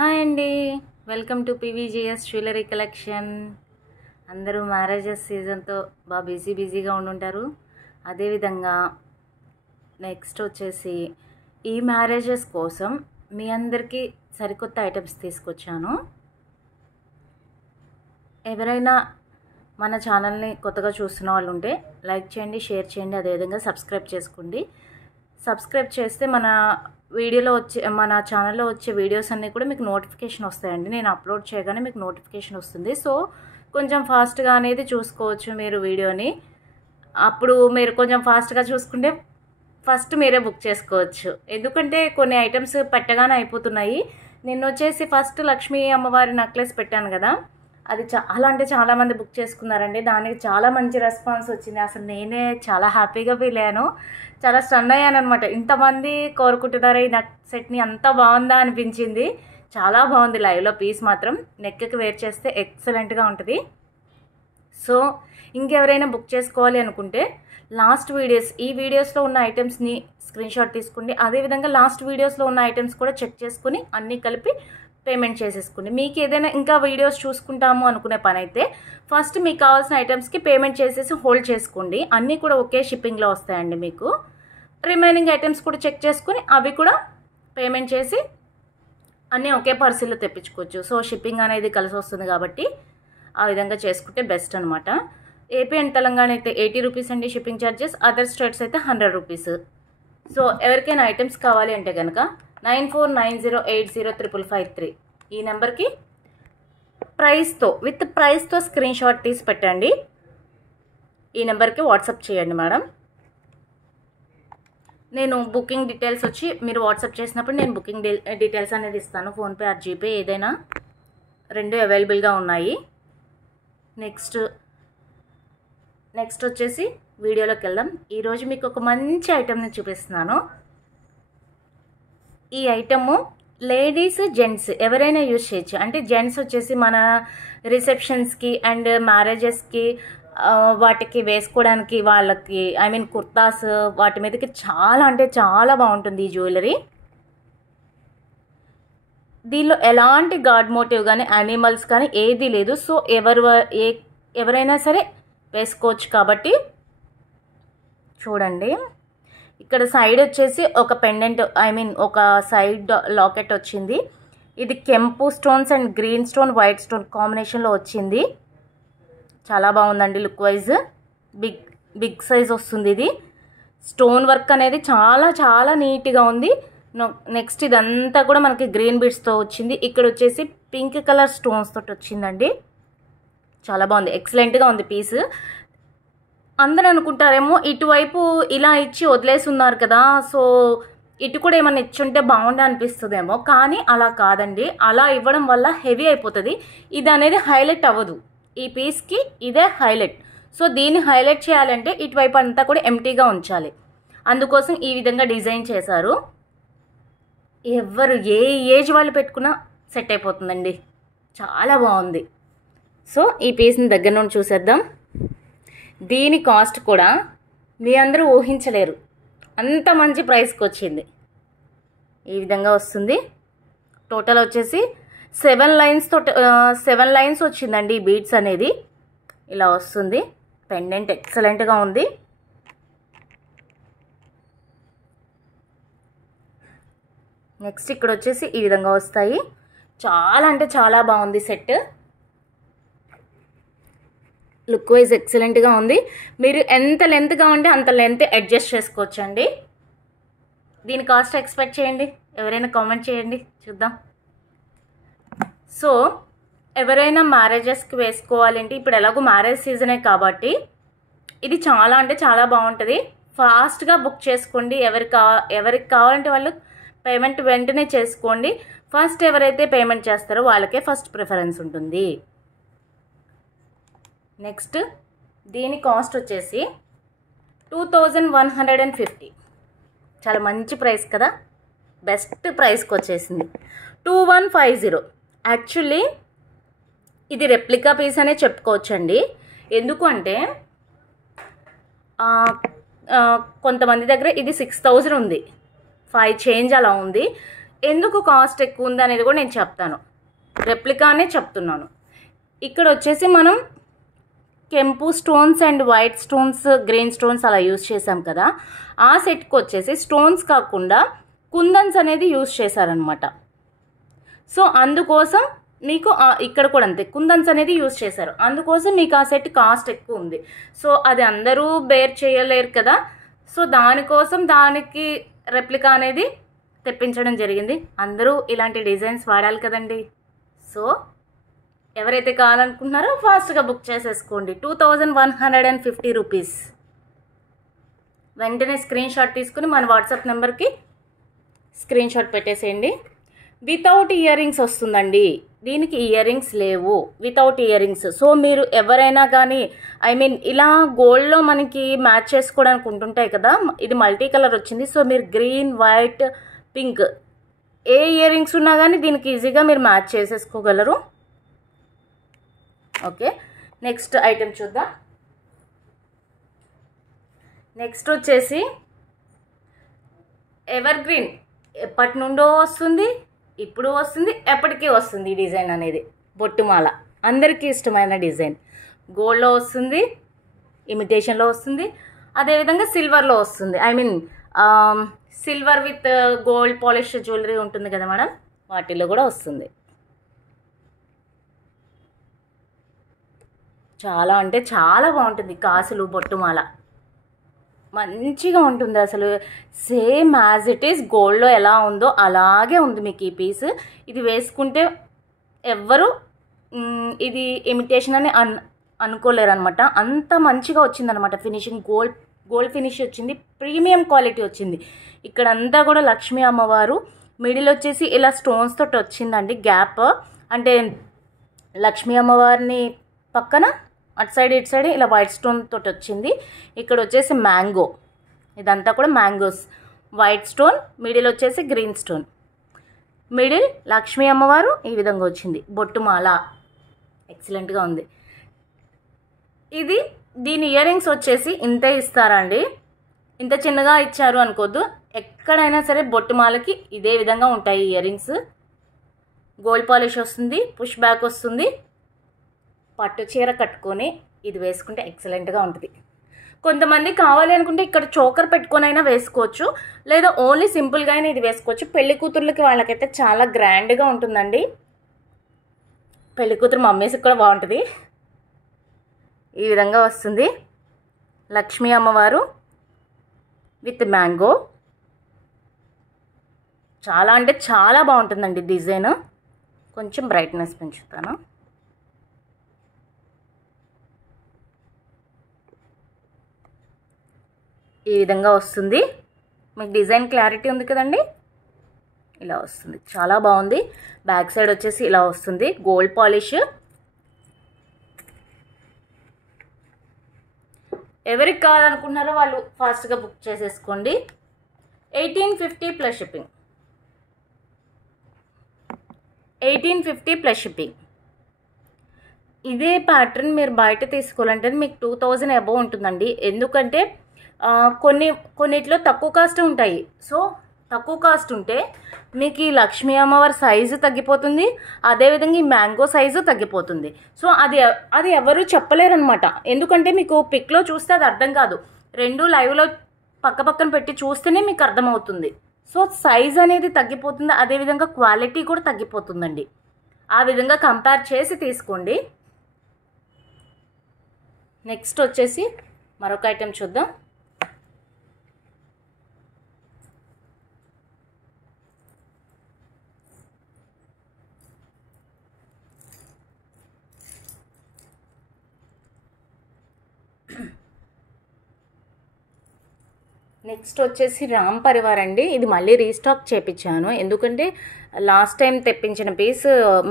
Hi అండి, welcome to పీవీజీఎస్ jewellery collection. అందరూ marriages సీజన్తో బాగా బిజీగా ఉండుంటారు. అదేవిధంగా నెక్స్ట్ వచ్చేసి ఈ మ్యారేజెస్ కోసం మీ అందరికీ సరికొత్త ఐటమ్స్ తీసుకొచ్చాను. ఎవరైనా మన ఛానల్ని కొత్తగా చూస్తున్న వాళ్ళు ఉంటే లైక్ చేయండి, షేర్ చేయండి, అదేవిధంగా సబ్స్క్రైబ్ చేసుకోండి. సబ్స్క్రైబ్ చేస్తే మన ఛానల్లో వచ్చే వీడియోస్ అన్నీ కూడా మీకు నోటిఫికేషన్ వస్తాయండి. నేను అప్లోడ్ చేయగానే మీకు నోటిఫికేషన్ వస్తుంది. సో కొంచెం ఫాస్ట్గా అనేది చూసుకోవచ్చు మీరు వీడియోని. అప్పుడు మీరు కొంచెం ఫాస్ట్గా చూసుకుంటే ఫస్ట్ మీరే బుక్ చేసుకోవచ్చు. ఎందుకంటే కొన్ని ఐటమ్స్ పెట్టగానే అయిపోతున్నాయి. నిన్న వచ్చేసి ఫస్ట్ లక్ష్మీ అమ్మవారి నెక్లెస్ పెట్టాను కదా, అది చాలామంది బుక్ చేసుకున్నారండి. దానికి చాలా మంచి రెస్పాన్స్ వచ్చింది. అసలు నేనే చాలా హ్యాపీగా ఫీల్ అయ్యాను, చాలా స్టన్ అయ్యాను అనమాట. ఇంతమంది కోరుకుంటున్నారు ఈ నెక్ సెట్ని, అంత బాగుందా అనిపించింది. చాలా బాగుంది. లైవ్లో పీస్ మాత్రం నెక్కి వేర్ చేస్తే ఎక్సలెంట్గా ఉంటుంది. సో ఇంకెవరైనా బుక్ చేసుకోవాలి అనుకుంటే ఈ వీడియోస్లో ఉన్న ఐటమ్స్ని స్క్రీన్ షాట్ తీసుకోండి. అదేవిధంగా లాస్ట్ వీడియోస్లో ఉన్న ఐటమ్స్ కూడా చెక్ చేసుకుని అన్నీ కలిపి పేమెంట్ చేసేసుకోండి. మీకు ఏదైనా ఇంకా వీడియోస్ చూసుకుంటాము అనుకునే పని అయితే ఫస్ట్ మీకు కావాల్సిన ఐటమ్స్కి పేమెంట్ చేసేసి హోల్డ్ చేసుకోండి. అన్నీ కూడా ఒకే షిప్పింగ్లో వస్తాయండి. మీకు రిమైనింగ్ ఐటమ్స్ కూడా చెక్ చేసుకుని అవి కూడా పేమెంట్ చేసి అన్నీ ఒకే పార్సిల్లో తెప్పించుకోవచ్చు. సో షిప్పింగ్ అనేది కలిసి వస్తుంది కాబట్టి ఆ విధంగా చేసుకుంటే బెస్ట్ అనమాట. ఏపీ అండ్ తెలంగాణ అయితే 80 రూపీస్ అండి షిప్పింగ్ ఛార్జెస్, అదర్ స్టేట్స్ అయితే 100 రూపీస్. సో ఎవరికైనా ఐటమ్స్ కావాలి అంటే కనుక 9490805553 ఈ నెంబర్కి విత్ ప్రైస్తో స్క్రీన్ షాట్ తీసి పెట్టండి. ఈ నెంబర్కి వాట్సాప్ చేయండి మేడం. నేను బుకింగ్ డీటెయిల్స్ వచ్చి మీరు వాట్సాప్ చేసినప్పుడు నేను బుకింగ్ డీటెయిల్స్ అనేది ఇస్తాను. ఫోన్పే ఆర్ జీపే ఏదైనా, రెండు అవైలబుల్గా ఉన్నాయి. నెక్స్ట్ వచ్చేసి వీడియోలోకి వెళ్దాం. ఈరోజు మీకు ఒక మంచి ఐటమ్ని చూపిస్తున్నాను. ఈ ఐటము లేడీస్ జెంట్స్ ఎవరైనా యూజ్ చేయొచ్చు. అంటే జెంట్స్ వచ్చేసి మన రిసెప్షన్స్కి అండ్ మ్యారేజెస్కి వాటికి వేసుకోవడానికి, వాళ్ళకి కుర్తాస్ వాటి మీదకి చాలా అంటే చాలా బాగుంటుంది ఈ జ్యువెలరీ. దీనిలో ఎలాంటి గాడ్ మోటివ్ కానీ యానిమల్స్ కానీ ఏది లేదు. సో ఎవరైనా సరే వేసుకోవచ్చు కాబట్టి చూడండి. ఇక్కడ సైడ్ వచ్చేసి ఒక పెండెంట్ ఒక సైడ్ లాకెట్ వచ్చింది. ఇది కెంపు stones and green stone white stone కాంబినేషన్లో వచ్చింది. చాలా బాగుందండి. లుక్ వైజ్ బిగ్ సైజ్ వస్తుంది. ఇది స్టోన్ వర్క్ అనేది చాలా చాలా నీట్గా ఉంది. నెక్స్ట్ ఇదంతా కూడా మనకి గ్రీన్ బీడ్స్తో వచ్చింది. ఇక్కడ వచ్చేసి పింక్ కలర్ స్టోన్స్ తోటి వచ్చిందండి. చాలా బాగుంది, ఎక్సలెంట్గా ఉంది పీస్. అందరూ అనుకుంటారేమో ఇటువైపు ఇలా ఇచ్చి వదిలేసి ఉన్నారు కదా, సో ఇటు కూడా ఏమైనా ఇచ్చుంటే బాగుండే అనిపిస్తుందేమో, కానీ అలా కాదండి. అలా ఇవ్వడం వల్ల హెవీ అయిపోతుంది. ఇది అనేది హైలైట్ అవ్వదు. ఈ పీస్కి ఇదే హైలైట్. సో దీన్ని హైలైట్ చేయాలంటే ఇటువైపు అంతా కూడా ఎంటీగా ఉంచాలి. అందుకోసం ఈ విధంగా డిజైన్ చేశారు. ఎవరు ఏ ఏజ్ వాళ్ళు పెట్టుకున్నా సెట్ అయిపోతుందండి. చాలా బాగుంది. సో ఈ పీస్ని దగ్గర నుండి చూసేద్దాం. దీని కాస్ట్ కూడా మీ అందరూ ఊహించలేరు, అంత మంచి ప్రైస్కి వచ్చింది. ఈ విధంగా వస్తుంది. టోటల్ వచ్చేసి 7 లైన్స్ వచ్చిందండి. ఈ బీడ్స్ అనేది ఇలా వస్తుంది. పెండెంట్ ఎక్సలెంట్గా ఉంది. నెక్స్ట్ ఇక్కడ వచ్చేసి ఈ విధంగా వస్తాయి. చాలా అంటే చాలా బాగుంది సెట్. లుక్ వైజ్ ఎక్సలెంట్గా ఉంది. మీరు ఎంత లెంత్గా ఉంటే అంత లెంత్ అడ్జస్ట్ చేసుకోవచ్చండి. దీని కాస్ట్ ఎక్స్పెక్ట్ చేయండి, ఎవరైనా కామెంట్ చేయండి చూద్దాం. సో ఎవరైనా మ్యారేజెస్కి వేసుకోవాలంటే ఇప్పుడు ఎలాగో మ్యారేజ్ సీజనే కాబట్టి ఇది చాలా అంటే చాలా బాగుంటుంది. ఫాస్ట్గా బుక్ చేసుకోండి. ఎవరికి కావాలంటే వాళ్ళు పేమెంట్ వెంటనే చేసుకోండి. ఫస్ట్ ఎవరైతే పేమెంట్ చేస్తారో వాళ్ళకే ఫస్ట్ ప్రిఫరెన్స్ ఉంటుంది. నెక్స్ట్ దీని కాస్ట్ వచ్చేసి 2150. చాలా మంచి ప్రైస్ కదా, బెస్ట్ ప్రైస్కి వచ్చేసింది. 2150. యాక్చువల్లీ ఇది రెప్లికా పీస్ అనే చెప్పుకోవచ్చండి. ఎందుకు అంటే కొంతమంది దగ్గర ఇది 6000 ఉంది, 5 చేంజ్ అలా ఉంది. ఎందుకు కాస్ట్ ఎక్కువ ఉంది అనేది కూడా నేను చెప్తాను, రెప్లికానే చెప్తున్నాను. ఇక్కడ వచ్చేసి మనం కెంపు stones and white stones, green stones అలా యూజ్ చేసాం కదా, ఆ సెట్కి వచ్చేసి స్టోన్స్ కాకుండా కుందన్స్ అనేది యూజ్ చేశారనమాట. సో అందుకోసం మీకు ఇక్కడ కూడా అంతే కుందన్స్ అనేది యూజ్ చేశారు, అందుకోసం మీకు ఆ సెట్ కాస్ట్ ఎక్కువ ఉంది. సో అది అందరూ బేర్ చేయలేరు కదా, సో దానికోసం దానికి రెప్లికా అనేది తెప్పించడం జరిగింది. అందరూ ఇలాంటి డిజైన్స్ వాడాలి కదండి. సో ఎవరైతే కావాలనుకుంటున్నారో ఫాస్ట్గా బుక్ చేసేసుకోండి. 2150 రూపీస్. వెంటనే స్క్రీన్ షాట్ తీసుకుని మన వాట్సాప్ నెంబర్కి స్క్రీన్ షాట్ పెట్టేసేయండి. వితౌట్ ఇయర్ రింగ్స్ వస్తుందండి, దీనికి ఇయర్ రింగ్స్ లేవు, వితౌట్ ఇయర్ రింగ్స్. సో మీరు ఎవరైనా కానీ ఇలా గోల్డ్లో మనకి మ్యాచ్ చేసుకోవడానికి ఉంటుంటాయి కదా, ఇది మల్టీ కలర్ వచ్చింది. సో మీరు గ్రీన్, వైట్, పింక్ ఏ ఇయర్ రింగ్స్ ఉన్నా కానీ దీనికి ఈజీగా మీరు మ్యాచ్ చేసేసుకోగలరు. ఓకే, నెక్స్ట్ ఐటెం చూద్దాం. నెక్స్ట్ వచ్చేసి ఎవర్ గ్రీన్, ఎప్పటి నుండో వస్తుంది, ఇప్పుడు వస్తుంది, ఎప్పటికీ వస్తుంది. ఈ డిజైన్ అనేది బొట్టుమాల అందరికీ ఇష్టమైన డిజైన్. గోల్డ్లో వస్తుంది, ఇమిటేషన్లో వస్తుంది, అదేవిధంగా సిల్వర్లో వస్తుంది. Silver with gold polish jewellery ఉంటుంది కదా మేడం, వాటిల్లో కూడా వస్తుంది. చాలా అంటే చాలా బాగుంటుంది. కాసులు బొట్టుమాల మంచిగా ఉంటుంది అసలు, సేమ్ యాజ్ ఇట్ ఈస్ గోల్డ్లో ఎలా ఉందో అలాగే ఉంది మీకు ఈ పీస్. ఇది వేసుకుంటే ఎవ్వరు ఇది ఇమిటేషన్ అని అనుకోలేరు అనమాట, అంత మంచిగా వచ్చిందనమాట. ఫినిషింగ్ గోల్డ్ ఫినిష్ వచ్చింది, ప్రీమియం క్వాలిటీ వచ్చింది. ఇక్కడంతా కూడా లక్ష్మీ అమ్మవారు, మిడిల్ వచ్చేసి ఇలా స్టోన్స్ తోటి వచ్చిందండి గ్యాప్. అంటే లక్ష్మీ అమ్మవారిని పక్కన అటు సైడ్ ఇటు సైడ్ ఇలా వైట్ స్టోన్ తోటి వచ్చింది. ఇక్కడ వచ్చేసి మ్యాంగో, ఇదంతా కూడా మ్యాంగోస్. వైట్ స్టోన్, మిడిల్ వచ్చేసి గ్రీన్ స్టోన్, మిడిల్ లక్ష్మీ అమ్మవారు ఈ విధంగా వచ్చింది. బొట్టుమాల ఎక్సలెంట్గా ఉంది. దీని ఇయర్ రింగ్స్ వచ్చేసి ఇంతే ఇస్తారా అండి, ఇంత చిన్నగా ఇచ్చారు అనుకోద్దు. ఎక్కడైనా సరే బొట్టుమాలకి ఇదే విధంగా ఉంటాయి ఇయర్ రింగ్స్. గోల్డ్ పాలిష్ వస్తుంది, పుష్ బ్యాక్ వస్తుంది. పట్టు చీర కట్టుకొని ఇది వేసుకుంటే ఎక్సలెంట్గా ఉంటుంది. కొంతమంది కావాలి అనుకుంటే ఇక్కడ చోకర్ పెట్టుకొని అయినా వేసుకోవచ్చు, లేదా ఓన్లీ సింపుల్గా అయినా ఇది వేసుకోవచ్చు. పెళ్లి కూతుర్లకి వాళ్ళకైతే చాలా గ్రాండ్గా ఉంటుందండి. పెళ్లి కూతురు మమ్మీస్కి కూడా బాగుంటుంది. ఈ విధంగా వస్తుంది లక్ష్మీ అమ్మవారు విత్ మ్యాంగో. చాలా అంటే చాలా బాగుంటుందండి డిజైన్. కొంచెం బ్రైట్నెస్ పెంచుతాను. ఈ విధంగా వస్తుంది మీకు. డిజైన్ క్లారిటీ ఉంది కదండి, ఇలా వస్తుంది, చాలా బాగుంది. బ్యాక్ సైడ్ వచ్చేసి ఇలా వస్తుంది గోల్డ్ పాలిష్. ఎవరికి కావాలనుకున్నారో వాళ్ళు ఫాస్ట్గా బుక్ చేసేసుకోండి. 1850 ప్లస్ షిప్పింగ్. 1850 plus shipping. ఇదే ప్యాటర్న్ మీరు బయట తీసుకోవాలంటే మీకు 2000 అబోవ్ ఉంటుందండి. ఎందుకంటే కొన్నిట్లో తక్కువ కాస్ట్ ఉంటాయి. సో తక్కువ కాస్ట్ ఉంటే మీకు ఈ లక్ష్మీ అమ్మవారి సైజు తగ్గిపోతుంది, అదేవిధంగా ఈ మ్యాంగో సైజు తగ్గిపోతుంది. సో అది ఎవరు చెప్పలేరు అనమాట. ఎందుకంటే మీకు పిక్లో చూస్తే అది అర్థం కాదు, రెండు లైవ్లో పక్క పక్కన పెట్టి చూస్తేనే మీకు అర్థమవుతుంది. సో సైజ్ అనేది తగ్గిపోతుంది, అదేవిధంగా క్వాలిటీ కూడా తగ్గిపోతుందండి. ఆ విధంగా కంపేర్ చేసి తీసుకోండి. నెక్స్ట్ వచ్చేసి మరొక ఐటెం చూద్దాం. నెక్స్ట్ వచ్చేసి రామ్ పరివార్ అండి. ఇది మళ్ళీ రీస్టాక్ చేయించాను, ఎందుకంటే లాస్ట్ టైం తెప్పించిన పీస్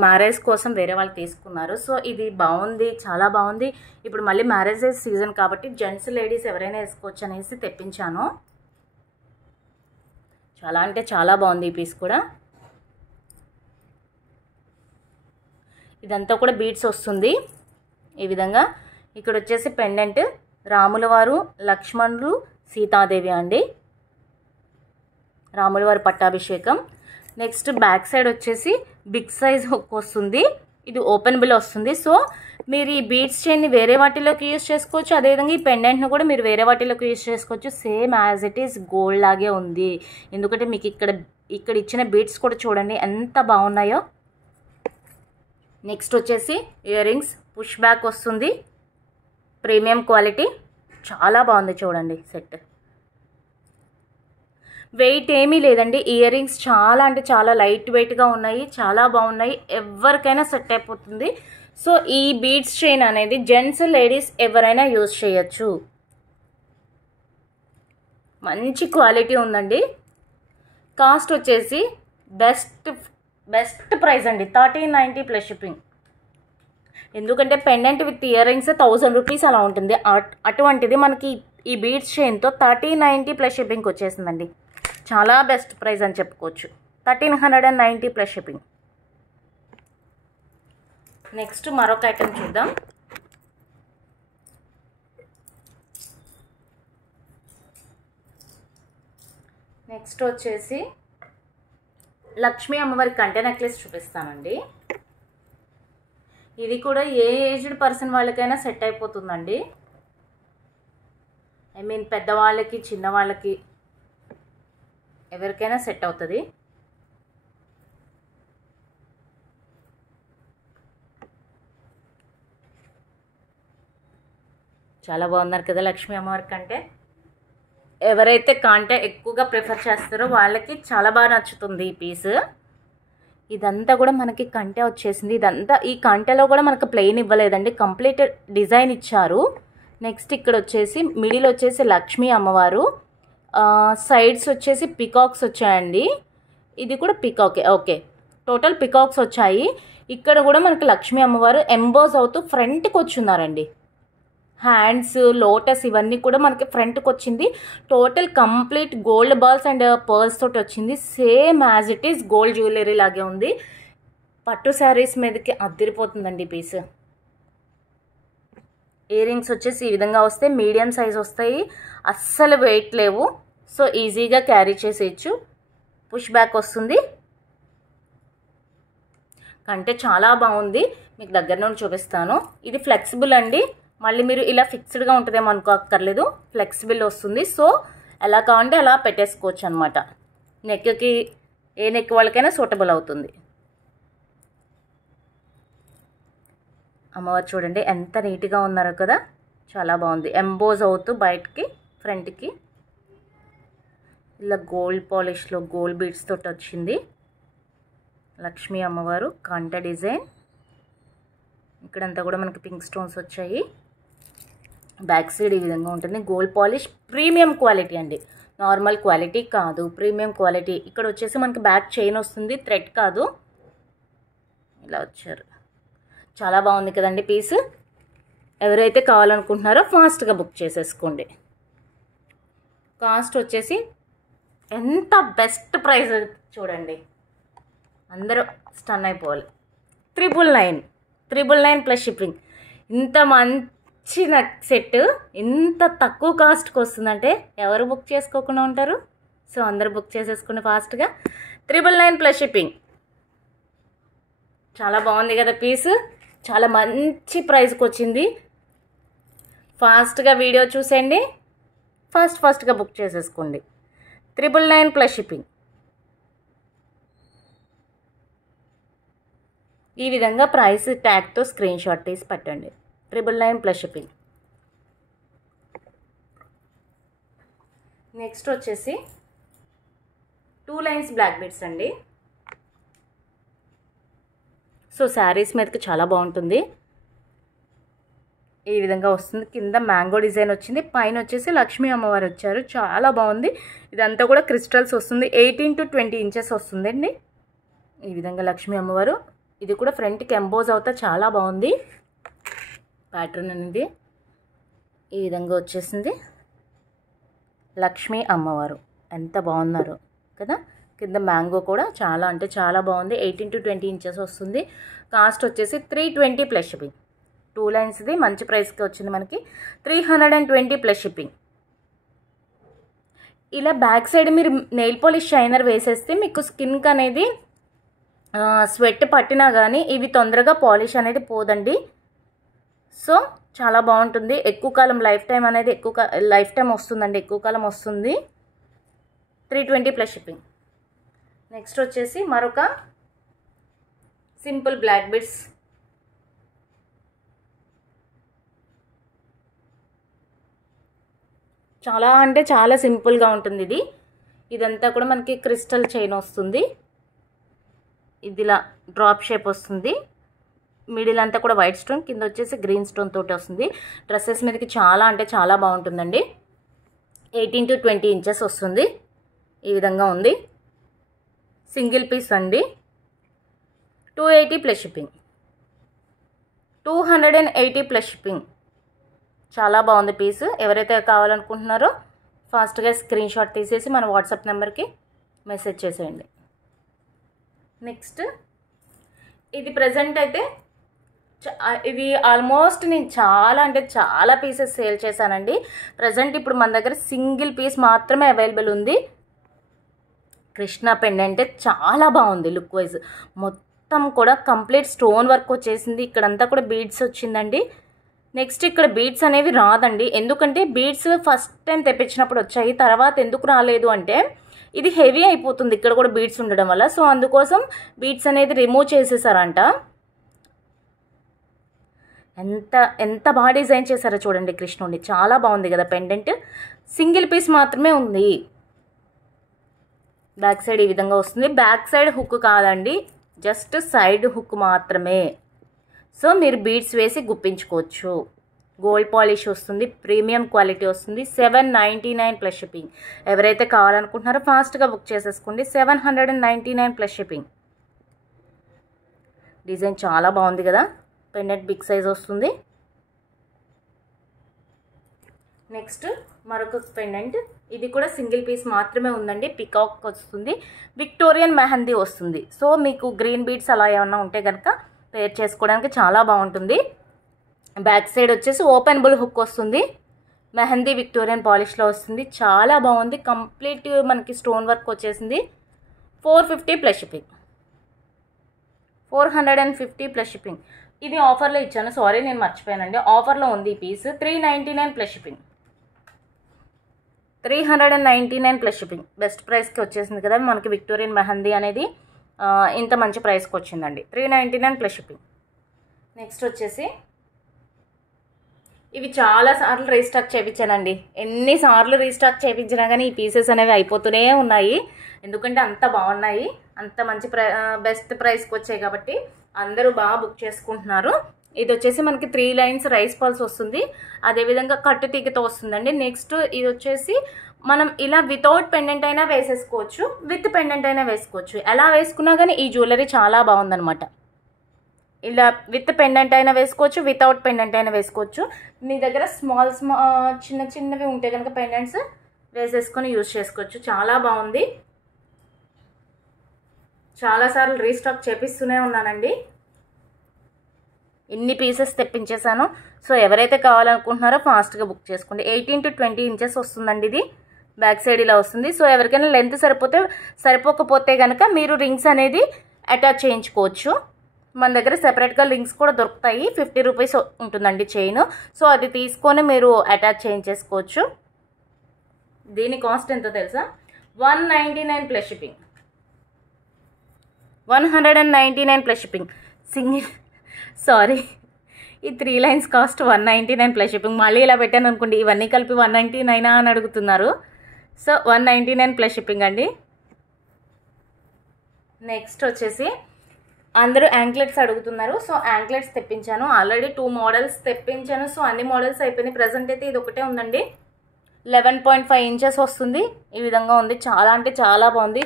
మ్యారేజ్ కోసం వేరే వాళ్ళు తీసుకున్నారు. సో ఇది బాగుంది, చాలా బాగుంది. ఇప్పుడు మళ్ళీ మ్యారేజెస్ సీజన్ కాబట్టి జెంట్స్ లేడీస్ ఎవరైనా వేసుకోవచ్చు అనేసి తెప్పించాను. చాలా అంటే చాలా బాగుంది ఈ పీస్ కూడా. ఇదంతా కూడా బీడ్స్ వస్తుంది ఈ విధంగా. ఇక్కడ వచ్చేసి పెండెంట్ రాముల వారు, లక్ష్మణులు, సీతాదేవి అండి. రాముల వారి పట్టాభిషేకం. నెక్స్ట్ బ్యాక్ సైడ్ వచ్చేసి బిగ్ సైజ్ హుక్ వస్తుంది, ఇది ఓపెనబుల్ వస్తుంది. సో మీరు ఈ బీడ్స్ చైన్ని వేరే వాటిలోకి యూజ్ చేసుకోవచ్చు, అదేవిధంగా ఈ పెండెంట్ను కూడా మీరు వేరే వాటిలోకి యూజ్ చేసుకోవచ్చు. Same as it is gold లాగే ఉంది, ఎందుకంటే మీకు ఇక్కడ ఇచ్చిన బీడ్స్ కూడా చూడండి ఎంత బాగున్నాయో. నెక్స్ట్ వచ్చేసి ఇయర్ రింగ్స్ పుష్ బ్యాక్ వస్తుంది, ప్రీమియం క్వాలిటీ, చాలా బాగుంది చూడండి సెట్. వెయిట్ ఏమీ లేదండి, ఇయర్ రింగ్స్ చాలా అంటే చాలా లైట్ వెయిట్గా ఉన్నాయి, చాలా బాగున్నాయి, ఎవరికైనా సెట్ అయిపోతుంది. సో ఈ బీడ్స్ చైన్ అనేది జెంట్స్ లేడీస్ ఎవరైనా యూజ్ చేయొచ్చు, మంచి క్వాలిటీ ఉందండి. కాస్ట్ వచ్చేసి బెస్ట్ ప్రైస్ అండి, 1390 ప్లస్ షిప్పింగ్. ఎందుకంటే pendant with ear rings 1000 rupees అలా ఉంటుంది, అటువంటిది మనకి ఈ బీడ్స్ చైన్తో 1390 ప్లస్ షిప్పింగ్కి వచ్చేసిందండి. చాలా బెస్ట్ ప్రైస్ అని చెప్పుకోవచ్చు, 1390 ప్లస్ షిప్పింగ్. నెక్స్ట్ మరొక ఐటెం చూద్దాం. నెక్స్ట్ వచ్చేసి లక్ష్మీ అమ్మవారి కంటె నెక్లెస్ చూపిస్తానండి. ఇది కూడా ఏ ఏజ్డ్ పర్సన్ వాళ్ళకైనా సెట్ అయిపోతుందండి. ఐ మీన్ పెద్దవాళ్ళకి చిన్నవాళ్ళకి ఎవరికైనా సెట్ అవుతుంది. చాలా బాగున్నారు కదా లక్ష్మీ అమ్మవారి కంటే. ఎవరైతే కాంటే ఎక్కువగా ప్రిఫర్ చేస్తారో వాళ్ళకి చాలా బాగా నచ్చుతుంది ఈ పీస్. ఇదంతా కూడా మనకి కంటే వచ్చేసింది, ఇదంతా ఈ కంటెలో కూడా మనకు ప్లెయిన్ ఇవ్వలేదండి, కంప్లీట్ డిజైన్ ఇచ్చారు. నెక్స్ట్ ఇక్కడ వచ్చేసి మిడిల్ వచ్చేసి లక్ష్మీ అమ్మవారు, సైడ్స్ వచ్చేసి పికాక్స్ వచ్చాయండి, ఇది కూడా పికాకే. ఓకే, టోటల్ పికాక్స్ వచ్చాయి. ఇక్కడ కూడా మనకి లక్ష్మీ అమ్మవారు ఎంబోజ్ అవుతూ ఫ్రంట్కి వచ్చున్నారండి. హ్యాండ్స్ లోటస్ ఇవన్నీ కూడా మనకి ఫ్రంట్కి వచ్చింది. Total complete gold balls and pearls తోటి వచ్చింది. Same as it is gold jewellery లాగే ఉంది. పట్టు శారీస్ మీదకి అద్దరిపోతుందండి ఈ పీస్. ఇయర్ రింగ్స్ వచ్చేసి ఈ విధంగా వస్తాయి, మీడియం సైజ్ వస్తాయి, అస్సలు వెయిట్ లేవు. సో ఈజీగా క్యారీ చేసేయచ్చు. పుష్ బ్యాక్ వస్తుంది, కంటే చాలా బాగుంది. మీకు దగ్గర నుండి చూపిస్తాను. ఇది ఫ్లెక్సిబుల్ అండి, మళ్ళీ మీరు ఇలా ఫిక్స్డ్గా ఉంటుందేమో అనుకోక్కర్లేదు, ఫ్లెక్సిబుల్ వస్తుంది. సో ఎలా కావాలంటే అలా పెట్టేసుకోవచ్చు అనమాట. నెక్కి ఏ నెక్ వాళ్ళకైనా సూటబుల్ అవుతుంది. అమ్మవారు చూడండి ఎంత నీట్గా ఉన్నారో కదా, చాలా బాగుంది. ఎంబోజ్ అవుతూ బయటికి ఫ్రంట్కి ఇలా గోల్డ్ పాలిష్లో గోల్డ్ బీడ్స్ తోటి వచ్చింది లక్ష్మీ అమ్మవారు కంట డిజైన్. ఇక్కడంతా కూడా మనకి పింక్ స్టోన్స్ వచ్చాయి. బ్యాక్ సైడ్ ఈ విధంగా ఉంటుంది, గోల్డ్ పాలిష్, ప్రీమియం క్వాలిటీ అండి, నార్మల్ క్వాలిటీ కాదు, ప్రీమియం క్వాలిటీ. ఇక్కడ వచ్చేసి మనకి బ్యాక్ చైన్ వస్తుంది, థ్రెడ్ కాదు. ఇలా వచ్చారు, చాలా బాగుంది కదండి పీస్. ఎవరైతే కావాలనుకుంటున్నారో ఫాస్ట్గా బుక్ చేసేసుకోండి. కాస్ట్ వచ్చేసి ఎంత బెస్ట్ ప్రైస్ చూడండి, అందరూ స్టన్ అయిపోవాలి. 999 ప్లస్ షిప్పింగ్. ఇంత మంచి సెట్ ఇంత తక్కువ కాస్ట్కి వస్తుందంటే ఎవరు బుక్ చేసుకోకుండా ఉంటారు? సో అందరూ బుక్ చేసేసుకుని ఫాస్ట్గా. 999 ప్లస్ షిప్పింగ్. చాలా బాగుంది కదా పీస్, చాలా మంచి ప్రైస్కి వచ్చింది. ఫాస్ట్గా వీడియో చూసేయండి, ఫాస్ట్గా బుక్ చేసేసుకోండి. 999 ప్లస్ షిప్పింగ్. ఈ విధంగా ప్రైస్ ట్యాగ్తో స్క్రీన్ షాట్ తీసి పెట్టండి. 999 ప్లస్ షిప్పింగ్. నెక్స్ట్ వచ్చేసి 2 లైన్స్ బ్లాక్ బీడ్స్ అండి. సో శారీస్ మీదకి చాలా బాగుంటుంది. ఈ విధంగా వస్తుంది, కింద మ్యాంగో డిజైన్ వచ్చింది, పైన వచ్చేసి లక్ష్మీ అమ్మవారు వచ్చారు, చాలా బాగుంది. ఇదంతా కూడా క్రిస్టల్స్ వస్తుంది, 18 to 20 ఇంచెస్ వస్తుందండి. ఈ విధంగా లక్ష్మీ అమ్మవారు, ఇది కూడా ఫ్రంట్కి ఎంబోజ్ అవుతా చాలా బాగుంది. ప్యాటర్న్ అనేది ఈ విధంగా వచ్చేసింది. లక్ష్మీ అమ్మవారు ఎంత బాగున్నారు కదా. కింద మ్యాంగో కూడా చాలా అంటే చాలా బాగుంది, 18 to 20 ఇంచెస్ వస్తుంది. కాస్ట్ వచ్చేసి 320 ప్లస్ షిప్పింగ్. 2 లైన్స్ది మంచి ప్రైస్కి వచ్చింది మనకి, 320 ప్లస్ షిప్పింగ్. ఇలా బ్యాక్ సైడ్ మీరు నెయిల్ పాలిష్ షైనర్ వేసేస్తే మీకు స్కిన్కి అనేది స్వెట్ పట్టినా కానీ ఇవి తొందరగా పాలిష్ అనేది పోదండి. సో చాలా బాగుంటుంది. ఎక్కువ కాలం లైఫ్ టైం అనేది లైఫ్ టైం వస్తుందండి, ఎక్కువ కాలం వస్తుంది. 320 ప్లస్ షిప్పింగ్. నెక్స్ట్ వచ్చేసి మరొక సింపుల్ బ్లాక్ బిడ్స్. చాలా అంటే చాలా సింపుల్గా ఉంటుంది ఇది. ఇదంతా కూడా మనకి క్రిస్టల్ చైన్ వస్తుంది. ఇది ఇలా డ్రాప్ షేప్ వస్తుంది. మిడిల్ అంతా కూడా వైట్ స్టోన్, కింద వచ్చేసి గ్రీన్ స్టోన్ తోటి వస్తుంది. డ్రెస్సెస్ మీదకి చాలా అంటే చాలా బాగుంటుందండి. 18 to 20 ఇంచెస్ వస్తుంది. ఈ విధంగా ఉంది. సింగిల్ పీస్ అండి. 280 ప్లస్ షిప్పింగ్. 280 plus shipping. చాలా బాగుంది పీస్. ఎవరైతే కావాలనుకుంటున్నారో ఫాస్ట్గా స్క్రీన్ షాట్ తీసేసి మన వాట్సాప్ నెంబర్కి మెసేజ్ చేసేయండి. నెక్స్ట్ ఇది ప్రజెంట్ అయితే ఇది ఆల్మోస్ట్ నేను చాలా అంటే చాలా పీసెస్ సేల్ చేశానండి. ప్రజెంట్ ఇప్పుడు మన దగ్గర సింగిల్ పీస్ మాత్రమే అవైలబుల్ ఉంది. కృష్ణ పెండెంట్ చాలా బాగుంది లుక్ వైజ్. మొత్తం కూడా కంప్లీట్ స్టోన్ వర్క్ వచ్చేసింది. ఇక్కడంతా కూడా బీడ్స్ వచ్చిందండి. నెక్స్ట్ ఇక్కడ బీడ్స్ అనేవి రాదండి, ఎందుకంటే బీడ్స్ ఫస్ట్ టైం తెప్పించినప్పుడు వచ్చాయి. తర్వాత ఎందుకు రాలేదు అంటే ఇది హెవీ అయిపోతుంది ఇక్కడ కూడా బీడ్స్ ఉండడం వల్ల. సో అందుకోసం బీడ్స్ అనేది రిమూవ్ చేసేసారంట. ఎంత బాగా డిజైన్ చేశారో చూడండి కృష్ణుడిని. చాలా బాగుంది కదా పెండెంట్. సింగిల్ పీస్ మాత్రమే ఉంది. బ్యాక్ సైడ్ ఈ విధంగా వస్తుంది. బ్యాక్ సైడ్ హుక్ కాదండి, జస్ట్ సైడ్ హుక్ మాత్రమే. సో మీరు బీడ్స్ వేసి గుప్పించుకోవచ్చు. గోల్డ్ పాలిష్ వస్తుంది, ప్రీమియం క్వాలిటీ వస్తుంది. 799 ప్లస్ షిప్పింగ్. ఎవరైతే కావాలనుకుంటున్నారో ఫాస్ట్గా బుక్ చేసేసుకోండి. 799 ప్లస్ షిప్పింగ్. డిజైన్ చాలా బాగుంది కదా. పెండెంట్ బిగ్ సైజ్ వస్తుంది. నెక్స్ట్ మరొక పెండెంట్. ఇది కూడా సింగిల్ పీస్ మాత్రమే ఉందండి. పికాక్ వస్తుంది, విక్టోరియన్ మెహందీ వస్తుంది. సో మీకు గ్రీన్ బీడ్స్ అలా ఏమన్నా ఉంటే కనుక పేర్ చేసుకోవడానికి చాలా బాగుంటుంది. బ్యాక్ సైడ్ వచ్చేసి ఓపెనబుల్ హుక్ వస్తుంది. మెహందీ విక్టోరియన్ పాలిష్లో వస్తుంది. చాలా బాగుంది. కంప్లీట్ మనకి స్టోన్ వర్క్ వచ్చేసింది. 450 ప్లస్ షిప్పింగ్. 450 plus shipping. ఇది ఆఫర్లో ఇచ్చాను, సారీ నేను మర్చిపోయానండి. ఆఫర్లో ఉంది ఈ piece. 399 plus shipping. 399 plus shipping. Best ప్రైస్కి వచ్చేసింది కదా మనకి. విక్టోరియన్ మెహందీ అనేది ఇంత మంచి ప్రైస్కి వచ్చిందండి. 399 ప్లస్ షిప్పింగ్. నెక్స్ట్ వచ్చేసి ఇవి చాలాసార్లు రీస్టాక్ చేయించానండి. ఎన్నిసార్లు రీస్టాక్ చేయించినా కానీ ఈ పీసెస్ అనేవి అయిపోతూనే ఉన్నాయి. ఎందుకంటే అంత బాగున్నాయి, అంత మంచి బెస్ట్ ప్రైస్కి వచ్చాయి కాబట్టి అందరూ బాగా బుక్ చేసుకుంటున్నారు. ఇది వచ్చేసి మనకి 3 లైన్స్ రైస్ పల్స్ వస్తుంది. అదేవిధంగా కట్టు తీగతో వస్తుందండి. నెక్స్ట్ ఇది వచ్చేసి మనం ఇలా వితౌట్ పెండెంట్ అయినా వేసేసుకోవచ్చు, విత్ పెండెంట్ అయినా వేసుకోవచ్చు. ఎలా వేసుకున్నా కానీ ఈ జ్యువెలరీ చాలా బాగుందనమాట. ఇలా విత్ పెండెంట్ అయినా వేసుకోవచ్చు, వితౌట్ పెండెంట్ అయినా వేసుకోవచ్చు. మీ దగ్గర చిన్న చిన్నవి ఉంటే కనుక పెండెంట్స్ వేసేసుకొని యూజ్ చేసుకోవచ్చు. చాలా బాగుంది. చాలాసార్లు రీస్టాక్ చేపిస్తూనే ఉన్నానండి. ఇన్ని పీసెస్ తెప్పించేసాను. సో ఎవరైతే కావాలనుకుంటున్నారో ఫాస్ట్గా బుక్ చేసుకోండి. 18 to 20 ఇంచెస్ వస్తుందండి ఇది. బ్యాక్ సైడ్ ఇలా వస్తుంది. సో ఎవరికైనా లెంత్ సరిపోకపోతే కనుక మీరు రింగ్స్ అనేది అటాచ్ చేయించుకోవచ్చు. మన దగ్గర సెపరేట్గా రింగ్స్ కూడా దొరుకుతాయి. 50 రూపీస్ ఉంటుందండి చైన్. సో అది తీసుకొని మీరు అటాచ్ చేయించేసుకోవచ్చు. దీని కాస్ట్ ఎంతో తెలుసా? 199 ప్లస్ షిప్పింగ్. 199 plus shipping. ఈ 3 లైన్స్ కాస్ట్ 199 ప్లస్ షిప్పింగ్. మళ్ళీ ఇలా పెట్టాను అనుకోండి, ఇవన్నీ కలిపి 199 అని అడుగుతున్నారు. సో 199 ప్లస్ షిప్పింగ్ అండి. నెక్స్ట్ వచ్చేసి అందరూ యాంక్లెట్స్ అడుగుతున్నారు. సో యాంక్లెట్స్ తెప్పించాను. ఆల్రెడీ 2 మోడల్స్ తెప్పించాను. సో అన్ని మోడల్స్ అయిపోయినాయి. ప్రజెంట్ అయితే ఇది ఒకటే ఉందండి. 11.5 ఇంచెస్ వస్తుంది. ఈ విధంగా ఉంది. చాలా అంటే చాలా బాగుంది.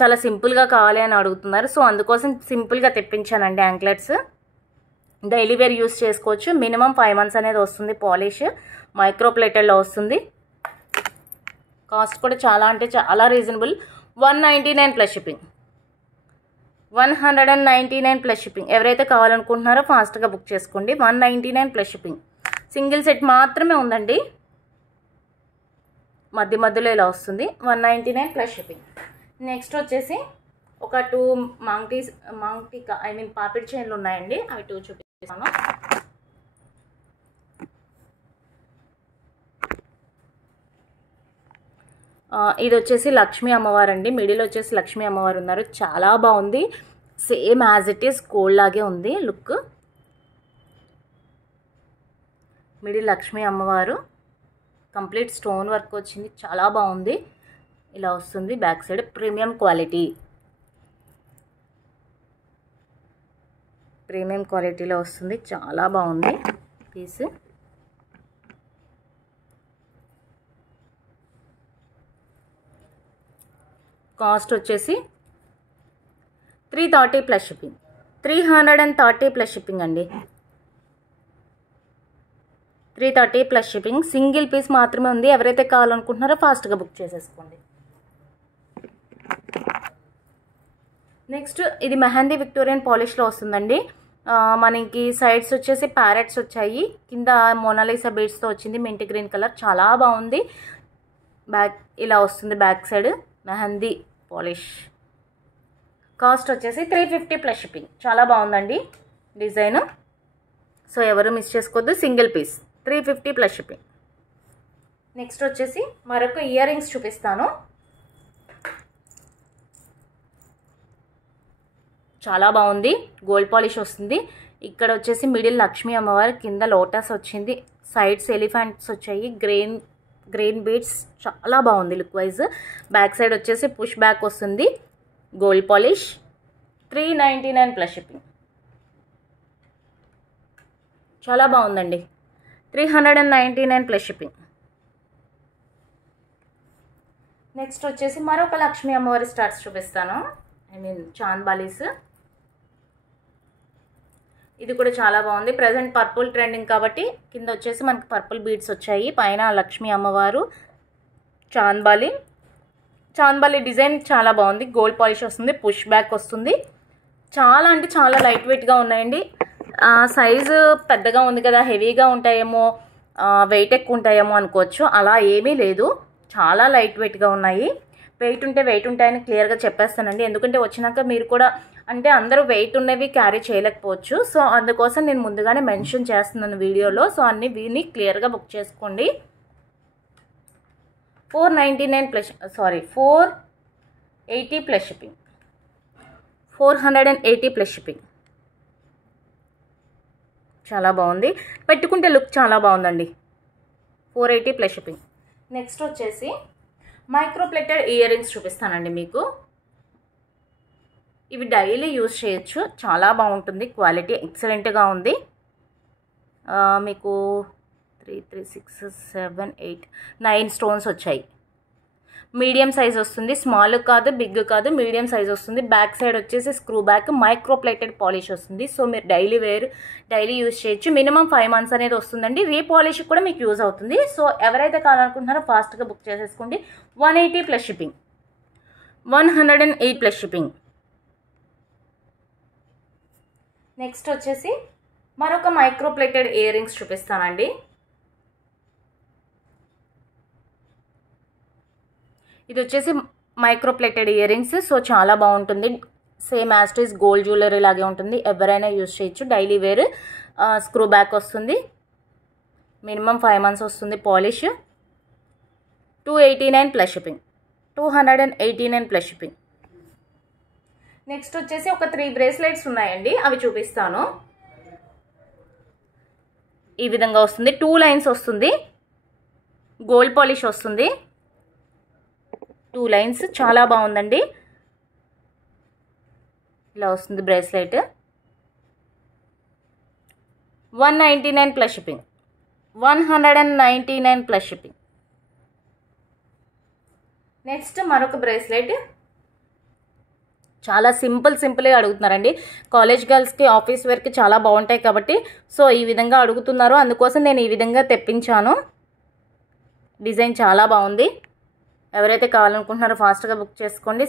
చాలా సింపుల్గా కావాలి అని అడుగుతున్నారు. సో అందుకోసం సింపుల్గా తెప్పించానండి యాంక్లెట్స్. డైలీ వేర్ యూస్ చేసుకోవచ్చు. మినిమం 5 మంత్స్ అనేది వస్తుంది. పాలిష్ మైక్రో ప్లేటెడ్లో వస్తుంది. కాస్ట్ కూడా చాలా అంటే చాలా reasonable. 199 plus shipping. 199 plus shipping. ఎవరైతే కావాలనుకుంటున్నారో ఫాస్ట్గా బుక్ చేసుకోండి. 199 ప్లస్ షిప్పింగ్. సింగిల్ సెట్ మాత్రమే ఉందండి. మధ్య మధ్యలో ఇలా వస్తుంది 199 ప్లస్ షిప్పింగ్. నెక్స్ట్ వచ్చేసి ఒక 2 మాంగ్టీ ఐ మీన్ పాపిడి చైన్లు ఉన్నాయండి, అవి 2 చూపిస్తాను. ఇది వచ్చేసి లక్ష్మీ అమ్మవారు అండి, మిడిల్ వచ్చేసి లక్ష్మీ అమ్మవారు ఉన్నారు, చాలా బాగుంది. Same as it is gold లాగే ఉంది లుక్. మిడిల్ లక్ష్మీ అమ్మవారు, కంప్లీట్ స్టోన్ వర్క్ వచ్చింది, చాలా బాగుంది. ఇలా వస్తుంది బ్యాక్ సైడ్, ప్రీమియం క్వాలిటీలో వస్తుంది, చాలా బాగుంది పీస్. కాస్ట్ వచ్చేసి 330 ప్లస్ షిప్పింగ్, 330 ప్లస్ షిప్పింగ్ అండి, 330 ప్లస్ షిప్పింగ్. సింగిల్ పీస్ మాత్రమే ఉంది, ఎవరైతే కావాలనుకుంటున్నారో ఫాస్ట్గా బుక్ చేసేసుకోండి. నెక్స్ట్ ఇది మెహందీ విక్టోరియన్ పాలిష్లో వస్తుందండి. మనకి సైడ్స్ వచ్చేసి ప్యారెట్స్ వచ్చాయి, కింద మోనాలిసా బీడ్స్తో వచ్చింది, మింట్ గ్రీన్ కలర్, చాలా బాగుంది. బ్యాక్ ఇలా వస్తుంది back side mehndi polish. Cost వచ్చేసి 350 ప్లస్ షిప్పింగ్, చాలా బాగుందండి డిజైన్. సో ఎవరు మిస్ చేసుకోవద్దు, single piece 350 plus shipping. Next వచ్చేసి మరొక ఇయర్ రింగ్స్ చూపిస్తాను, చాలా బాగుంది, గోల్డ్ పాలిష్ వస్తుంది. ఇక్కడ వచ్చేసి మిడిల్ లక్ష్మీ అమ్మవారు, కింద లోటస్ వచ్చింది, సైడ్స్ ఎలిఫెంట్స్ వచ్చాయి, గ్రీన్ బీడ్స్, చాలా బాగుంది లుక్ వైజ్. బ్యాక్ సైడ్ వచ్చేసి పుష్ బ్యాక్ వస్తుంది, గోల్డ్ పాలిష్, 399 ప్లస్ షిప్పింగ్, చాలా బాగుందండి, 399 ప్లస్ షిప్పింగ్. నెక్స్ట్ వచ్చేసి మరొక లక్ష్మీ అమ్మవారి స్టార్స్ చూపిస్తాను, ఐ మీన్ చాంద్ బాలీస్. ఇది కూడా చాలా బాగుంది, ప్రజెంట్ పర్పుల్ ట్రెండింగ్ కాబట్టి కింద వచ్చేసి మనకి పర్పుల్ బీడ్స్ వచ్చాయి, పైన లక్ష్మీ అమ్మవారు చాంద్బాలి డిజైన్ చాలా బాగుంది, గోల్డ్ పాలిష్ వస్తుంది, పుష్ బ్యాక్ వస్తుంది, చాలా అంటే చాలా లైట్ వెయిట్గా ఉన్నాయండి. సైజు పెద్దగా ఉంది కదా, హెవీగా ఉంటాయేమో, వెయిట్ ఎక్కువ ఉంటాయేమో అనుకోవచ్చు, అలా ఏమీ లేదు, చాలా లైట్ వెయిట్గా ఉన్నాయి. వెయిట్ ఉంటాయని క్లియర్గా చెప్పేస్తానండి, ఎందుకంటే వచ్చినాక మీరు కూడా అంటే అందరూ వెయిట్ ఉన్నవి క్యారీ చేయలేకపోవచ్చు, సో అందుకోసం నేను ముందుగానే మెన్షన్ చేస్తున్నాను వీడియోలో. సో అన్నీ వీని క్లియర్గా బుక్ చేసుకోండి. 480 ప్లస్ షిప్పింగ్, 480 ప్లస్ షిప్పింగ్, చాలా బాగుంది, పెట్టుకుంటే లుక్ చాలా బాగుందండి, 480 ప్లస్ షిప్పింగ్. నెక్స్ట్ వచ్చేసి మైక్రోప్లేటెడ్ ఇయర్ రింగ్స్ చూపిస్తానండి మీకు. ఇవి డైలీ యూజ్ చేయొచ్చు, చాలా బాగుంటుంది, క్వాలిటీ ఎక్సలెంట్గా ఉంది. మీకు 3, 6, 7, 8, 9 స్టోన్స్ వచ్చాయి. మీడియం సైజ్ వస్తుంది, స్మాల్ కాదు బిగ్ కాదు, మీడియం సైజ్ వస్తుంది. బ్యాక్ సైడ్ వచ్చేసి స్క్రూ బ్యాక్, మైక్రోప్లేటెడ్ పాలిష్ వస్తుంది. సో మీరు డైలీ యూజ్ చేయొచ్చు. మినిమం 5 months అనేది వస్తుందండి. రీపాలిష్ కూడా మీకు యూజ్ అవుతుంది. సో ఎవరైతే కావాలనుకుంటున్నారో ఫాస్ట్గా బుక్ చేసేసుకోండి. 180 plus shipping, 108 plus shipping. Next వచ్చేసి మరొక మైక్రోప్లేటెడ్ ఇయర్ రింగ్స్ చూపిస్తానండి. ఇది వచ్చేసి మైక్రోప్లేటెడ్ ఇయర్ రింగ్స్. సో చాలా బాగుంటుంది, same as it is gold jewellery లాగే ఉంటుంది, ఎవరైనా యూజ్ చేయొచ్చు. డైలీ వేర్, స్క్రూ బ్యాక్ వస్తుంది, మినిమం 5 months వస్తుంది polish. 289 plus shipping, 289 plus shipping. Next వచ్చేసి ఒక 3 బ్రేస్లెట్స్ ఉన్నాయండి, అవి చూపిస్తాను. ఈ విధంగా వస్తుంది, 2 lines వస్తుంది, గోల్డ్ పాలిష్ వస్తుంది, 2 lines, చాలా బాగుందండి. ఇలా వస్తుంది bracelet. 199 plus shipping, 199 plus shipping. Next మరొక బ్రేస్లెట్, చాలా సింపుల్గా అడుగుతున్నారండి. కాలేజ్ గర్ల్స్కి, ఆఫీస్ వేర్కి చాలా బాగుంటాయి కాబట్టి సో ఈ విధంగా అడుగుతున్నారు, అందుకోసం నేను ఈ విధంగా తెప్పించాను. డిజైన్ చాలా బాగుంది, ఎవరైతే కావాలనుకుంటున్నారో ఫాస్ట్గా బుక్ చేసుకోండి.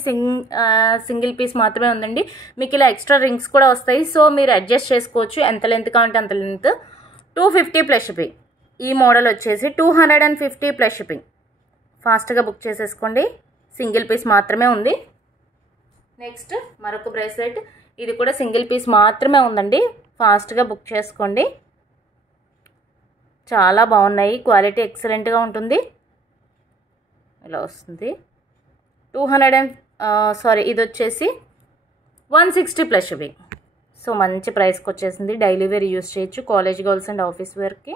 సింగిల్ పీస్ మాత్రమే ఉందండి. మీకు ఇలా ఎక్స్ట్రా రింగ్స్ కూడా వస్తాయి, సో మీరు అడ్జస్ట్ చేసుకోవచ్చు, ఎంత లెంత్ కావాలంటే అంత లెంత్. 250 plus shipping. ఈ మోడల్ వచ్చేసి 250 ప్లస్ షిప్పింగ్, ఫాస్ట్గా బుక్ చేసేసుకోండి. సింగిల్ పీస్ మాత్రమే ఉంది. నెక్స్ట్ మరొక బ్రేస్లెట్, ఇది కూడా సింగిల్ పీస్ మాత్రమే ఉందండి. ఫాస్ట్గా బుక్ చేసుకోండి. చాలా బాగున్నాయి, క్వాలిటీ ఎక్సలెంట్గా ఉంటుంది. ఇలా వస్తుంది. ఇది వచ్చేసి 160 ప్లస్ షిప్పింగ్. సో మంచి ప్రైస్కి వచ్చేసింది. డైలీ వేర్ యూస్ చేయొచ్చు, కాలేజ్ గర్ల్స్ అండ్ ఆఫీస్ వేర్కి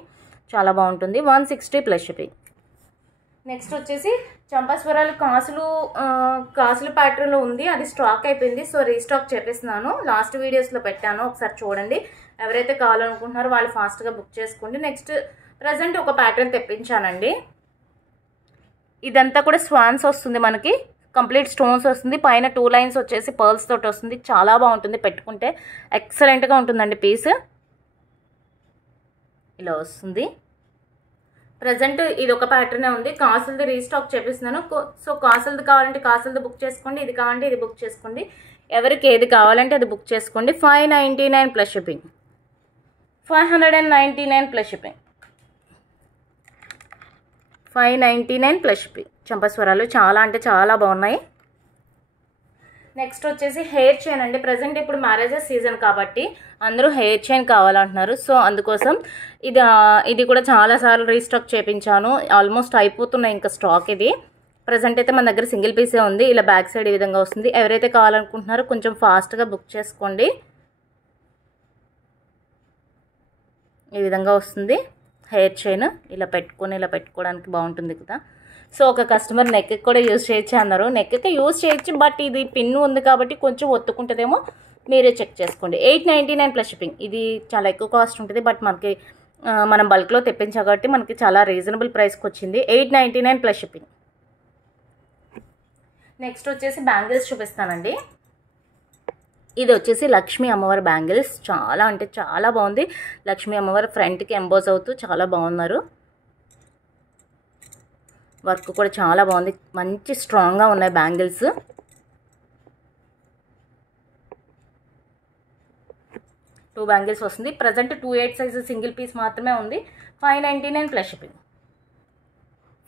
చాలా బాగుంటుంది. 160 ప్లస్ షిప్పింగ్. నెక్స్ట్ వచ్చేసి చంపాస్వరాలు కాసులు ప్యాటర్న్లో ఉంది. అది స్టాక్ అయిపోయింది, సో రీస్టాక్ చేపిస్తున్నాను. లాస్ట్ వీడియోస్లో పెట్టాను, ఒకసారి చూడండి. ఎవరైతే కావాలనుకుంటున్నారో వాళ్ళు ఫాస్ట్గా బుక్ చేసుకోండి. నెక్స్ట్ ప్రజెంట్ ఒక ప్యాటర్న్ తెప్పించానండి. ఇదంతా కూడా స్వాన్స్ వస్తుంది, మనకి కంప్లీట్ స్టోన్స్ వస్తుంది. పైన 2 లైన్స్ వచ్చేసి పర్ల్స్ తోటి వస్తుంది. చాలా బాగుంటుంది, పెట్టుకుంటే ఎక్సలెంట్గా ఉంటుందండి పీస్. ఇలా వస్తుంది. ప్రజెంట్ ఇది ఒక ప్యాటర్నే ఉంది. కాసులది రీస్టాక్ చేపిస్తున్నాను. సో కాసులది కావాలంటే కాసులది బుక్ చేసుకోండి, ఇది కావాలంటే ఇది బుక్ చేసుకోండి. ఎవరికి ఏది కావాలంటే అది బుక్ చేసుకోండి. 599 plus shipping. 599 plus shipping. 599 plus shipping. చంపస్వరాలు చాలా అంటే చాలా బాగున్నాయి. నెక్స్ట్ వచ్చేసి హెయిర్ చైన్ అండి. ప్రజెంట్ ఇప్పుడు మ్యారేజెస్ సీజన్ కాబట్టి అందరూ హెయిర్ చైన్ కావాలంటున్నారు. సో అందుకోసం ఇది కూడా చాలాసార్లు రీస్టాక్ చేయించాను. ఆల్మోస్ట్ అయిపోతున్నాయి ఇంకా స్టాక్. ఇది ప్రజెంట్ అయితే మన దగ్గర సింగిల్ పీసే ఉంది. ఇలా బ్యాక్ సైడ్ ఈ విధంగా వస్తుంది. ఎవరైతే కావాలనుకుంటున్నారో కొంచెం ఫాస్ట్గా బుక్ చేసుకోండి. ఈ విధంగా వస్తుంది హెయిర్ చైన్. ఇలా పెట్టుకోవడానికి బాగుంటుంది కదా. సో ఒక కస్టమర్ నెక్కి కూడా యూజ్ చేయొచ్చు అన్నారు. నెక్కి యూజ్ చేయొచ్చు, బట్ ఇది పిన్ను ఉంది కాబట్టి కొంచెం ఒత్తుకుంటుందేమో, మీరే చెక్ చేసుకోండి. 899 ప్లస్ షిప్పింగ్. ఇది చాలా ఎక్కువ కాస్ట్ ఉంటుంది, బట్ మనం బల్క్లో తెప్పించాం కాబట్టి మనకి చాలా రీజనబుల్ ప్రైస్కి వచ్చింది. 899 ప్లస్ షిప్పింగ్. నెక్స్ట్ వచ్చేసి బ్యాంగిల్స్ చూపిస్తానండి. ఇది వచ్చేసి లక్ష్మీ అమ్మవారి బ్యాంగిల్స్. చాలా అంటే చాలా బాగుంది. లక్ష్మీ అమ్మవారి ఫ్రంట్కి ఎంబోజ్ అవుతూ చాలా బాగున్నారు. వర్క్ కూడా చాలా బాగుంది, మంచి స్ట్రాంగ్గా ఉన్నాయి బ్యాంగిల్స్. టూ బ్యాంగిల్స్ వస్తుంది. ప్రజెంట్ 28 సైజు సింగిల్ పీస్ మాత్రమే ఉంది. 599 ప్లస్ షిప్పింగ్.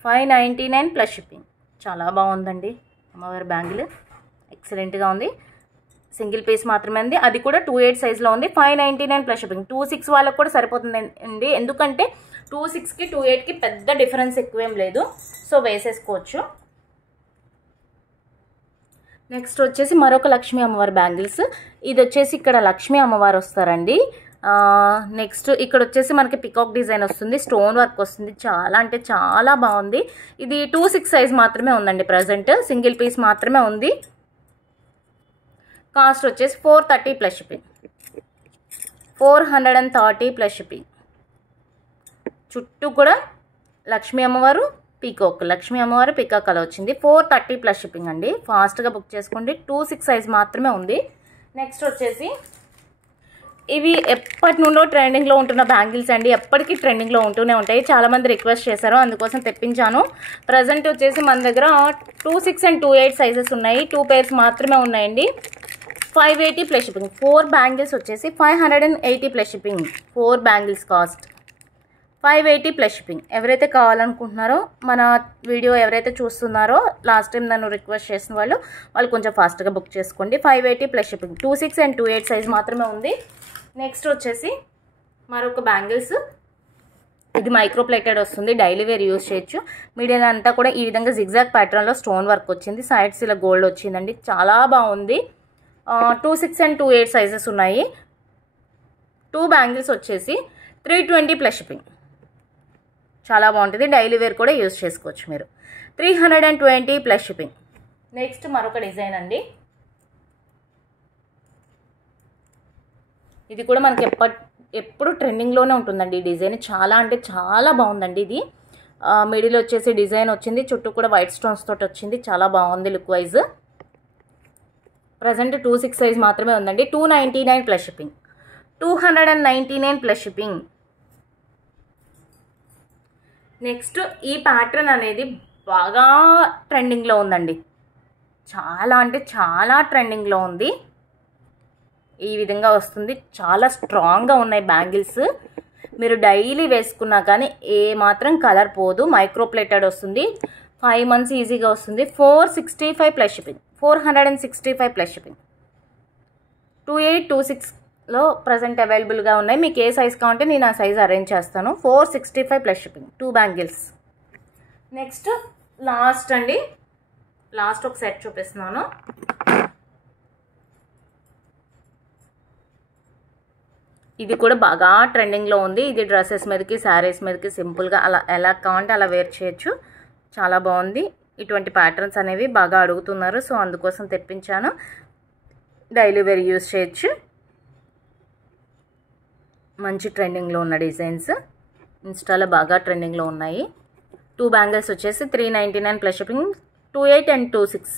599 plus shipping. చాలా బాగుందండి అమ్మవారి బ్యాంగిల్, ఎక్సలెంట్గా ఉంది. సింగిల్ పీస్ మాత్రమే ఉంది, అది కూడా 28 సైజులో ఉంది. 599 ప్లస్ షిప్పింగ్. 26 వాళ్ళకి కూడా సరిపోతుందండి, ఎందుకంటే 26కి 28కి పెద్ద డిఫరెన్స్ ఎక్కువేం లేదు. సో వేసేసుకోవచ్చు. నెక్స్ట్ వచ్చేసి మరొక లక్ష్మీ అమ్మవారి బ్యాంగిల్స్. ఇది వచ్చేసి ఇక్కడ లక్ష్మీ అమ్మవారు వస్తారండి. నెక్స్ట్ ఇక్కడ వచ్చేసి మనకి పికాక్ డిజైన్ వస్తుంది, స్టోన్ వర్క్ వస్తుంది. చాలా అంటే చాలా బాగుంది. ఇది 26 సైజ్ మాత్రమే ఉందండి. ప్రజెంట్ సింగిల్ పీస్ మాత్రమే ఉంది. కాస్ట్ వచ్చేసి 430 ప్లస్ షిప్పింగ్. 430 plus shipping. చుట్టూ కూడా లక్ష్మీ అమ్మవారు పీకాక్ అలా వచ్చింది. 430 ప్లస్ షిప్పింగ్ అండి. ఫాస్ట్గా బుక్ చేసుకోండి. 26 సైజ్ మాత్రమే ఉంది. నెక్స్ట్ వచ్చేసి ఇవి ఎప్పటి నుండో ట్రెండింగ్లో ఉంటున్న బ్యాంగిల్స్ అండి. ఎప్పటికీ ట్రెండింగ్లో ఉంటూనే ఉంటాయి. చాలామంది రిక్వెస్ట్ చేశారు, అందుకోసం తెప్పించాను. ప్రజెంట్ వచ్చేసి మన దగ్గర 26 and 28 సైజెస్ ఉన్నాయి. 2 pairs మాత్రమే ఉన్నాయండి. 580 ప్లస్ షిప్పింగ్. 4 బ్యాంగిల్స్ వచ్చేసి 580 plus shipping. 4 bangles cost 580 plus shipping. ఎవరైతే కావాలనుకుంటున్నారో, మన వీడియో ఎవరైతే చూస్తున్నారో లాస్ట్ టైం నన్ను రిక్వెస్ట్ చేసిన వాళ్ళు కొంచెం ఫాస్ట్గా బుక్ చేసుకోండి. 580 ప్లస్ షిప్పింగ్. 26 and 28 సైజ్ మాత్రమే ఉంది. నెక్స్ట్ వచ్చేసి మరొక బ్యాంగిల్స్. ఇది మైక్రో ప్లేటెడ్ వస్తుంది, డైలీ వేర్ యూజ్ చేయొచ్చు. మీడియం అంతా కూడా ఈ విధంగా జిగ్జాగ్ ప్యాటర్న్లో స్టోన్ వర్క్ వచ్చింది. సైడ్స్ ఇలా గోల్డ్ వచ్చిందండి. చాలా బాగుంది. 26 and 28 సైజెస్ ఉన్నాయి. 2 బ్యాంగిల్స్ వచ్చేసి 320 ప్లస్ షిప్పింగ్. చాలా బాగుంటుంది, డైలీ వేర్ కూడా యూజ్ చేసుకోవచ్చు మీరు. 320 ప్లస్ షిప్పింగ్. నెక్స్ట్ మరొక డిజైన్ అండి. ఇది కూడా మనకి ఎప్పుడు ట్రెండింగ్లోనే ఉంటుందండి. ఈ డిజైన్ చాలా అంటే చాలా బాగుందండి. ఇది మిడిల్ వచ్చేసి డిజైన్ వచ్చింది, చుట్టూ కూడా వైట్ స్టోన్స్ తోటి వచ్చింది. చాలా బాగుంది లుక్ వైజ్. ప్రజెంట్ 26 సైజ్ మాత్రమే ఉందండి. 299 plus shipping. 299 plus shipping. Next ఈ ప్యాటర్న్ అనేది బాగా ట్రెండింగ్లో ఉందండి. చాలా అంటే చాలా ట్రెండింగ్లో ఉంది. ఈ విధంగా వస్తుంది. చాలా స్ట్రాంగ్గా ఉన్నాయి బ్యాంగిల్స్. మీరు డైలీ వేసుకున్నా కానీ ఏ మాత్రం కలర్ పోదు. మైక్రో ప్లేటెడ్ వస్తుంది. 5 months ఈజీగా వస్తుంది. 465 ప్లస్ షిప్పింగ్, 465 ప్లస్ షిప్పింగ్. 2826లో ప్రజెంట్ అవైలబుల్గా ఉన్నాయి. మీకు ఏ సైజ్ కావాలంటే నేను ఆ సైజ్ అరేంజ్ చేస్తాను. 465 plus shipping, 2 bangles. Next last అండి, లాస్ట్ ఒక సెట్ చూపిస్తున్నాను. ఇది కూడా బాగా ట్రెండింగ్లో ఉంది. ఇది డ్రెస్సెస్ మీదకి, శారీస్ మీదకి సింపుల్గా అలా ఎలా కావాలంటే అలా వేర్ చేయొచ్చు. చాలా బాగుంది. ఇటువంటి ప్యాటర్న్స్ అనేవి బాగా అడుగుతున్నారు, సో అందుకోసం తెప్పించాను. డైలీ వేర్ యూజ్ చేయొచ్చు. మంచి ట్రెండింగ్లో ఉన్న డిజైన్స్ ఇన్స్టాలో బాగా ట్రెండింగ్లో ఉన్నాయి. 2 బ్యాంగిల్స్ వచ్చేసి 399 ప్లస్ షిప్పింగ్. 28 and 26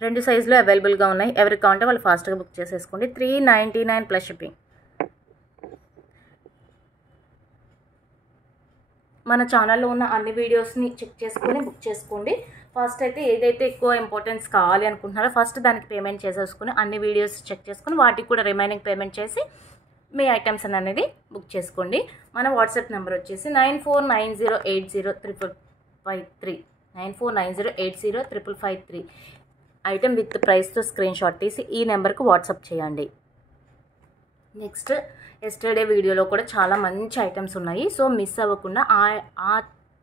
రెండు సైజులో అవైలబుల్గా ఉన్నాయి. ఎవరికి కావాలంటే వాళ్ళు ఫాస్ట్గా బుక్ చేసేసుకోండి. 399 ప్లస్ షిప్పింగ్. మన ఛానల్లో ఉన్న అన్ని వీడియోస్ని చెక్ చేసుకొని బుక్ చేసుకోండి. ఫస్ట్ అయితే ఏదైతే ఎక్కువ ఇంపార్టెన్స్ కావాలి అనుకుంటున్నారో ఫస్ట్ దానికి పేమెంట్ చేసేసుకుని అన్ని వీడియోస్ చెక్ చేసుకుని వాటికి కూడా రిమైనింగ్ పేమెంట్ చేసి మీ ఐటమ్స్ అనేది బుక్ చేసుకోండి. మన వాట్సాప్ నెంబర్ వచ్చేసి 9490805553, 9490805553. ఐటమ్ విత్ ప్రైస్తో స్క్రీన్ షాట్ తీసి ఈ నెంబర్కి వాట్సాప్ చేయండి. నెక్స్ట్ ఎస్టర్డే వీడియోలో కూడా చాలా మంచి ఐటమ్స్ ఉన్నాయి, సో మిస్ అవ్వకుండా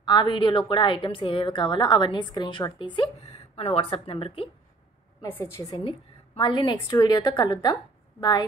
ఆ వీడియోలో కూడా ఐటమ్స్ ఏవేవి కావాలో అవన్నీ స్క్రీన్ షాట్ తీసి మన వాట్సాప్ నెంబర్కి మెసేజ్ చేసేయండి. మళ్ళీ నెక్స్ట్ వీడియోతో కలుద్దాం. బాయ్.